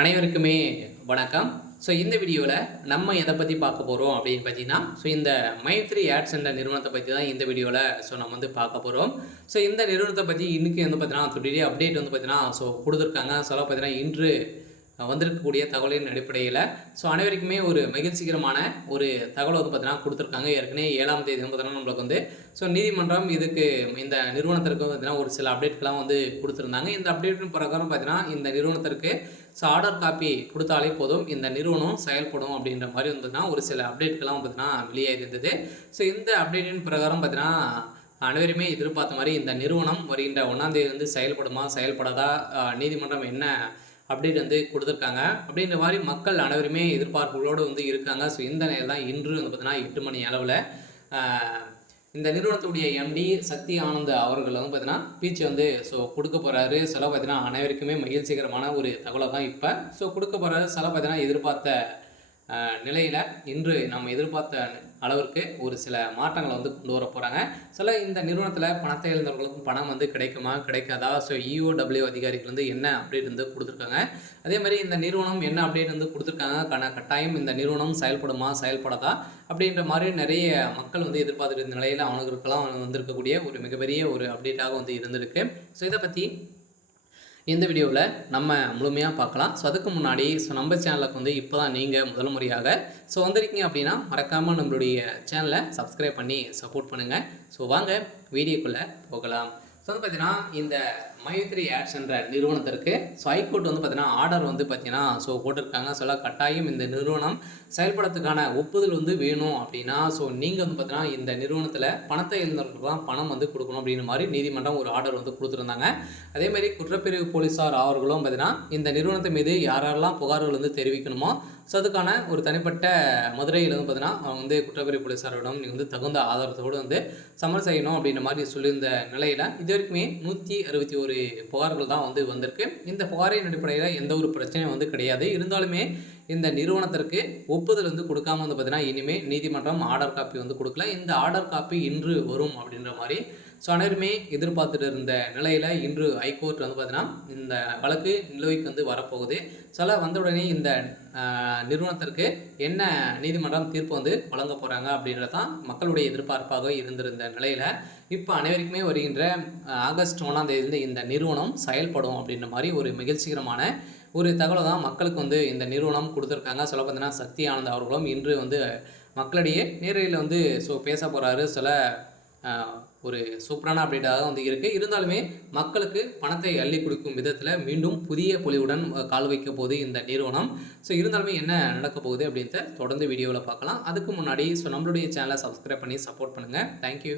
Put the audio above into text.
அனைவருக்குமே வணக்கம். ஸோ இந்த வீடியோவில் நம்ம எதை பற்றி பார்க்க போகிறோம் அப்படின்னு பார்த்தீங்கன்னா, இந்த மைத்ரி ஆட்ஸ் என்ற நிறுவனத்தை பற்றி தான் இந்த வீடியோவில் நம்ம பார்க்க போகிறோம். இந்த நிறுவனத்தை பற்றி இன்றைக்கி பார்த்தீங்கன்னா டுடே அப்டேட் பார்த்தீங்கன்னா கொடுத்துருக்காங்க. பார்த்தீங்கன்னா இன்று வந்திருக்கக்கூடிய தகவலின் அடிப்படையில் அனைவருக்குமே ஒரு மகிழ்ச்சிகரமான ஒரு தகவல் பார்த்தீங்கன்னா கொடுத்துருக்காங்க. ஏற்கனவே 7ஆம் தேதி பார்த்தீங்கன்னா நம்மளுக்கு நீதிமன்றம் இதுக்கு இந்த நிறுவனத்திற்கு பார்த்தீங்கன்னா ஒரு சில அப்டேட்கெலாம் கொடுத்துருந்தாங்க. இந்த அப்டேட்டின் பிரகாரம் பார்த்தீங்கன்னா இந்த நிறுவனத்திற்கு ஆர்டர் காப்பி கொடுத்தாலே போதும், இந்த நிறுவனம் செயல்படும் அப்படின்ற மாதிரி வந்துன்னா ஒரு சில அப்டேட்கெலாம் பார்த்தீங்கன்னா வெளியாகி இருந்தது. இந்த அப்டேட்டின் பிரகாரம் பார்த்தீங்கன்னா அனைவருமே எதிர்பார்த்த மாதிரி இந்த நிறுவனம் வருகின்ற 1ஆம் தேதி செயல்படுமா செயல்படாதா, நீதிமன்றம் என்ன அப்டேட் கொடுத்துருக்காங்க அப்படின்ற மாதிரி மக்கள் அனைவருமே எதிர்பார்ப்புகளோடு இருக்காங்க. இந்த நிலையில் தான் இன்று பார்த்தீங்கன்னா 8 மணி அளவில் இந்த நிறுவனத்துடைய எம்டி சக்தி ஆனந்த் அவர்கள் பார்த்தீங்கன்னா பீச் கொடுக்க போகிறாரு. பார்த்தீங்கன்னா அனைவருக்குமே மகிழ்ச்சிகரமான ஒரு தகவலை தான் இப்போ கொடுக்க போகிறாரு. பார்த்தீங்கன்னா எதிர்பார்த்த நிலையில் இன்று நம்ம எதிர்பார்த்த அளவிற்கு ஒரு சில மாற்றங்களை கொண்டு வர போகிறாங்க. இந்த நிறுவனத்தில் பணத்தை இழந்தவர்களுக்கும் பணம் கிடைக்குமா கிடைக்காதா, இஓடபிள்யூ அதிகாரிகள் என்ன அப்டேட் கொடுத்துருக்காங்க. அதே மாதிரி இந்த நிறுவனம் என்ன அப்டேட் கொடுத்துருக்காங்க, கட்டாயம் இந்த நிறுவனம் செயல்படுமா செயல்படாதா அப்படின்ற மாதிரி நிறைய மக்கள் எதிர்பார்த்துட்டு இருந்த நிலையில் அவங்களுக்கெல்லாம் வந்திருக்கக்கூடிய ஒரு மிகப்பெரிய ஒரு அப்டேட்டாக இருந்திருக்கு. இதை பற்றி இந்த வீடியோவில் நம்ம முழுமையாக பார்க்கலாம். அதுக்கு முன்னாடி நம்ம சேனலுக்கு இப்போ தான் நீங்கள் முதல் முறையாக வந்திருக்கீங்க அப்படின்னா மறக்காமல் நம்மளுடைய சேனலை சப்ஸ்கிரைப் பண்ணி சப்போர்ட் பண்ணுங்கள். வாங்க வீடியோக்குள்ளே போகலாம். பார்த்தீங்கன்னா இந்த மைத்ரி ஆட்ஸ் என்ற நிறுவனத்திற்கு ஹைகோர்ட் பார்த்தீங்கன்னா ஆர்டர் பார்த்தீங்கன்னா போட்டிருக்காங்க. கட்டாயம் இந்த நிறுவனம் செயல்படுறதுக்கான ஒப்புதல் வேணும் அப்படின்னா நீங்கள் பார்த்தீங்கன்னா இந்த நிறுவனத்தில் பணத்தை இழந்தவர்களுக்கு தான் பணம் கொடுக்கணும் அப்படின்ற மாதிரி நீதிமன்றம் ஒரு ஆர்டர் கொடுத்துருந்தாங்க. அதே மாதிரி குற்றப்பிரிவு போலீஸார் அவர்களும் பார்த்தீங்கன்னா இந்த நிறுவனத்தின் மீது யாரெல்லாம் புகார்கள் தெரிவிக்கணுமோ அதுக்கான ஒரு தனிப்பட்ட மதுரையில் பார்த்தீங்கன்னா அவங்க குற்றப்பிரிவு போலீஸாரிடம் நீங்கள் தகுந்த ஆதாரத்தோடு சமர் செய்யணும் அப்படின்ற மாதிரி சொல்லியிருந்த நிலையில் இது வரைக்குமே 161 புகார்கள் தான் வந்திருக்கு. இந்த புகாரின் அடிப்படையில் எந்த ஒரு பிரச்சனையும் கிடையாது. இருந்தாலுமே இந்த நிறுவனத்திற்கு ஒப்புதல் கொடுக்காம பார்த்தீங்கன்னா இனிமேல் நீதிமன்றம் ஆர்டர் காப்பி கொடுக்கல. இந்த ஆர்டர் காப்பி இன்று வரும் அப்படின்ற மாதிரி அனைவருமே எதிர்பார்த்துட்டு இருந்த நிலையில் இன்று ஹைகோர்ட் பார்த்தீங்கன்னா இந்த வழக்கு நிலுவைக்கு வரப்போகுது. வந்த உடனே இந்த நிறுவனத்திற்கு என்ன நீதிமன்றம் தீர்ப்பு வழங்க போகிறாங்க அப்படின்றது தான் மக்களுடைய எதிர்பார்ப்பாக இருந்திருந்த நிலையில் இப்போ அனைவருக்குமே வருகின்ற ஆகஸ்ட் 1ஆம் தேதி இந்த நிறுவனம் செயல்படும் அப்படின்ற மாதிரி ஒரு மகிழ்ச்சிகரமான ஒரு தகவலை தான் மக்களுக்கு இந்த நிறுவனம் கொடுத்துருக்காங்க. பார்த்தீங்கன்னா சக்தி ஆனந்த் அவர்களும் இன்று மக்களிடையே நேரில் பேச போகிறாரு. ஒரு சூப்பரான அப்டேட்டாக இருக்குது. இருந்தாலுமே மக்களுக்கு பணத்தை அள்ளி கொடுக்கும் விதத்தில் மீண்டும் புதிய பொலிவுடன் கால் வைக்க போகுது இந்த நிறுவனம். இருந்தாலுமே என்ன நடக்க போகுது அப்படின்றத தொடர்ந்து வீடியோவில் பார்க்கலாம். அதுக்கு முன்னாடி நம்மளுடைய சேனலை சப்ஸ்கிரைப் பண்ணி சப்போர்ட் பண்ணுங்கள். தேங்க்யூ.